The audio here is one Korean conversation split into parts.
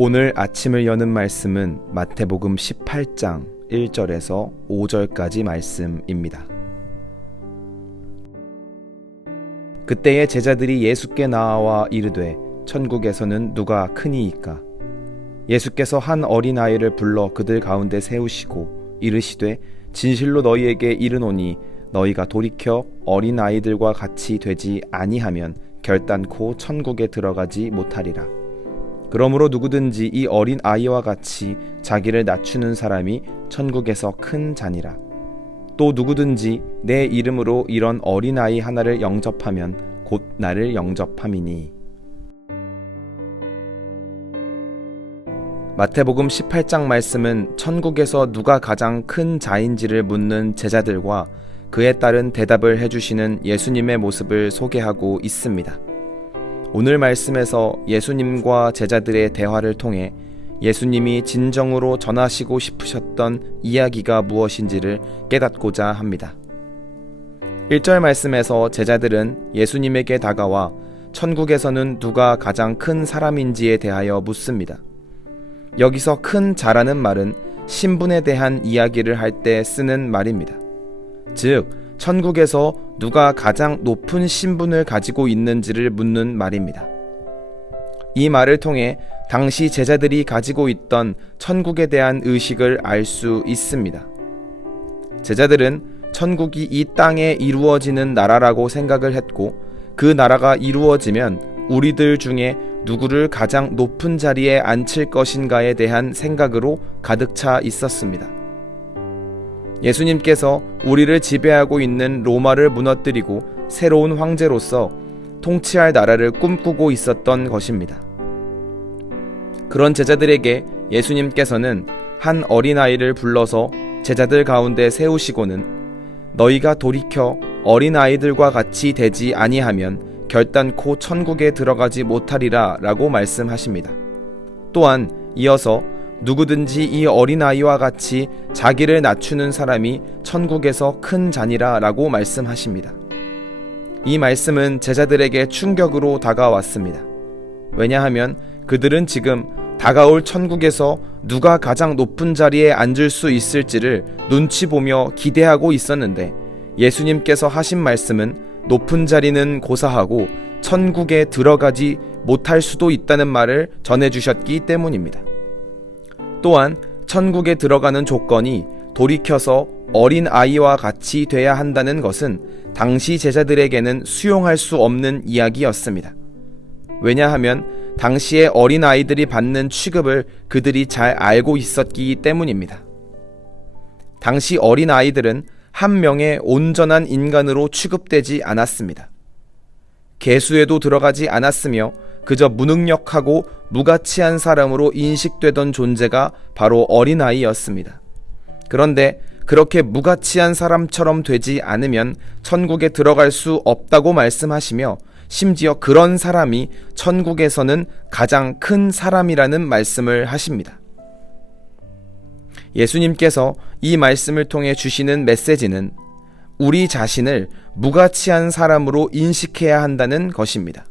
오늘 아침을 여는 말씀은 마태복음 18장 1절에서 5절까지 말씀입니다. 그때에 제자들이 예수께 나와 이르되 천국에서는 누가 크니이까? 예수께서 한 어린아이를 불러 그들 가운데 세우시고 이르시되 진실로 너희에게 이르노니 너희가 돌이켜 어린아이들과 같이 되지 아니하면 결단코 천국에 들어가지 못하리라. 그러므로 누구든지 이 어린 아이와 같이 자기를 낮추는 사람이 천국에서 큰 자니라. 또 누구든지 내 이름으로 이런 어린아이 하나를 영접하면 곧 나를 영접함이니. 마태복음 18장 말씀은 천국에서 누가 가장 큰 자인지를 묻는 제자들과 그에 따른 대답을 해주시는 예수님의 모습을 소개하고 있습니다. 오늘 말씀에서 예수님과 제자들의 대화를 통해 예수님이 진정으로 전하시고 싶으셨던 이야기가 무엇인지를 깨닫고자 합니다. 1절 말씀에서 제자들은 예수님에게 다가와 천국에서는 누가 가장 큰 사람인지에 대하여 묻습니다. 여기서 큰 자라는 말은 신분에 대한 이야기를 할 때 쓰는 말입니다. 즉, 천국에서 누가 가장 높은 신분을 가지고 있는지를 묻는 말입니다. 이 말을 통해 당시 제자들이 가지고 있던 천국에 대한 의식을 알 수 있습니다. 제자들은 천국이 이 땅에 이루어지는 나라라고 생각을 했고, 그 나라가 이루어지면 우리들 중에 누구를 가장 높은 자리에 앉힐 것인가에 대한 생각으로 가득 차 있었습니다. 예수님께서 우리를 지배하고 있는 로마를 무너뜨리고 새로운 황제로서 통치할 나라를 꿈꾸고 있었던 것입니다. 그런 제자들에게 예수님께서는 한 어린아이를 불러서 제자들 가운데 세우시고는 너희가 돌이켜 어린아이들과 같이 되지 아니하면 결단코 천국에 들어가지 못하리라 라고 말씀하십니다. 또한 이어서 누구든지 이 어린아이와 같이 자기를 낮추는 사람이 천국에서 큰 자니라 라고 말씀하십니다. 이 말씀은 제자들에게 충격으로 다가왔습니다. 왜냐하면 그들은 지금 다가올 천국에서 누가 가장 높은 자리에 앉을 수 있을지를 눈치 보며 기대하고 있었는데, 예수님께서 하신 말씀은 높은 자리는 고사하고 천국에 들어가지 못할 수도 있다는 말을 전해주셨기 때문입니다. 또한 천국에 들어가는 조건이 돌이켜서 어린 아이와 같이 돼야 한다는 것은 당시 제자들에게는 수용할 수 없는 이야기였습니다. 왜냐하면 당시의 어린 아이들이 받는 취급을 그들이 잘 알고 있었기 때문입니다. 당시 어린 아이들은 한 명의 온전한 인간으로 취급되지 않았습니다. 계수에도 들어가지 않았으며 그저 무능력하고 무가치한 사람으로 인식되던 존재가 바로 어린아이였습니다. 그런데 그렇게 무가치한 사람처럼 되지 않으면 천국에 들어갈 수 없다고 말씀하시며, 심지어 그런 사람이 천국에서는 가장 큰 사람이라는 말씀을 하십니다. 예수님께서 이 말씀을 통해 주시는 메시지는 우리 자신을 무가치한 사람으로 인식해야 한다는 것입니다.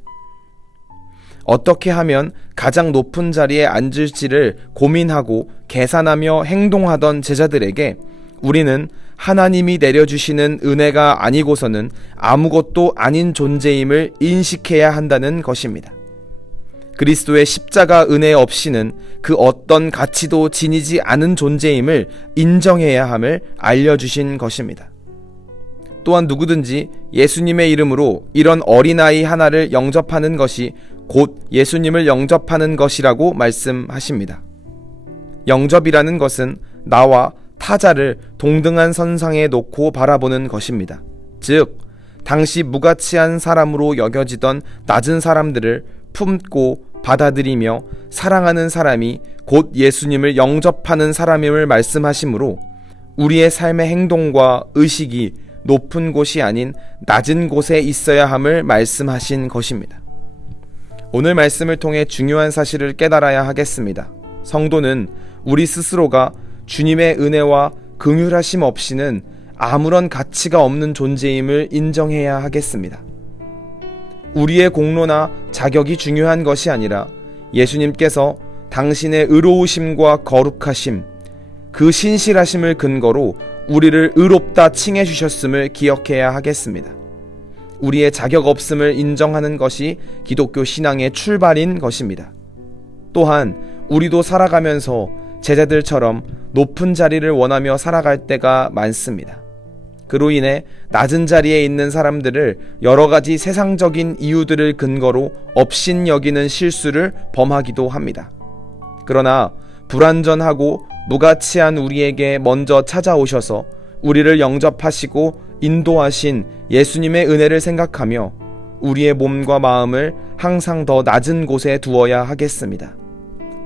어떻게 하면 가장 높은 자리에 앉을지를 고민하고 계산하며 행동하던 제자들에게 우리는 하나님이 내려주시는 은혜가 아니고서는 아무것도 아닌 존재임을 인식해야 한다는 것입니다. 그리스도의 십자가 은혜 없이는 그 어떤 가치도 지니지 않은 존재임을 인정해야 함을 알려주신 것입니다. 또한 누구든지 예수님의 이름으로 이런 어린아이 하나를 영접하는 것이 곧 예수님을 영접하는 것이라고 말씀하십니다. 영접이라는 것은 나와 타자를 동등한 선상에 놓고 바라보는 것입니다. 즉, 당시 무가치한 사람으로 여겨지던 낮은 사람들을 품고 받아들이며 사랑하는 사람이 곧 예수님을 영접하는 사람임을 말씀하시므로 우리의 삶의 행동과 의식이 높은 곳이 아닌 낮은 곳에 있어야 함을 말씀하신 것입니다. 오늘 말씀을 통해 중요한 사실을 깨달아야 하겠습니다. 성도는 우리 스스로가 주님의 은혜와 긍휼하심 없이는 아무런 가치가 없는 존재임을 인정해야 하겠습니다. 우리의 공로나 자격이 중요한 것이 아니라 예수님께서 당신의 의로우심과 거룩하심, 그 신실하심을 근거로 우리를 의롭다 칭해 주셨음을 기억해야 하겠습니다. 우리의 자격 없음을 인정하는 것이 기독교 신앙의 출발인 것입니다. 또한 우리도 살아가면서 제자들처럼 높은 자리를 원하며 살아갈 때가 많습니다. 그로 인해 낮은 자리에 있는 사람들을 여러 가지 세상적인 이유들을 근거로 업신여기는 실수를 범하기도 합니다. 그러나 불완전하고 무가치한 우리에게 먼저 찾아오셔서 우리를 영접하시고 인도하신 예수님의 은혜를 생각하며 우리의 몸과 마음을 항상 더 낮은 곳에 두어야 하겠습니다.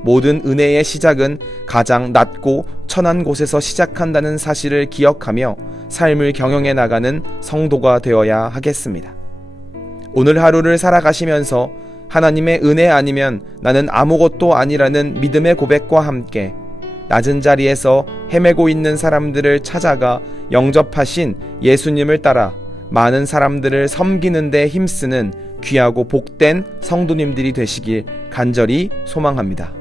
모든 은혜의 시작은 가장 낮고 천한 곳에서 시작한다는 사실을 기억하며 삶을 경영해 나가는 성도가 되어야 하겠습니다. 오늘 하루를 살아가시면서 하나님의 은혜 아니면 나는 아무것도 아니라는 믿음의 고백과 함께 낮은 자리에서 헤매고 있는 사람들을 찾아가 영접하신 예수님을 따라 많은 사람들을 섬기는 데 힘쓰는 귀하고 복된 성도님들이 되시길 간절히 소망합니다.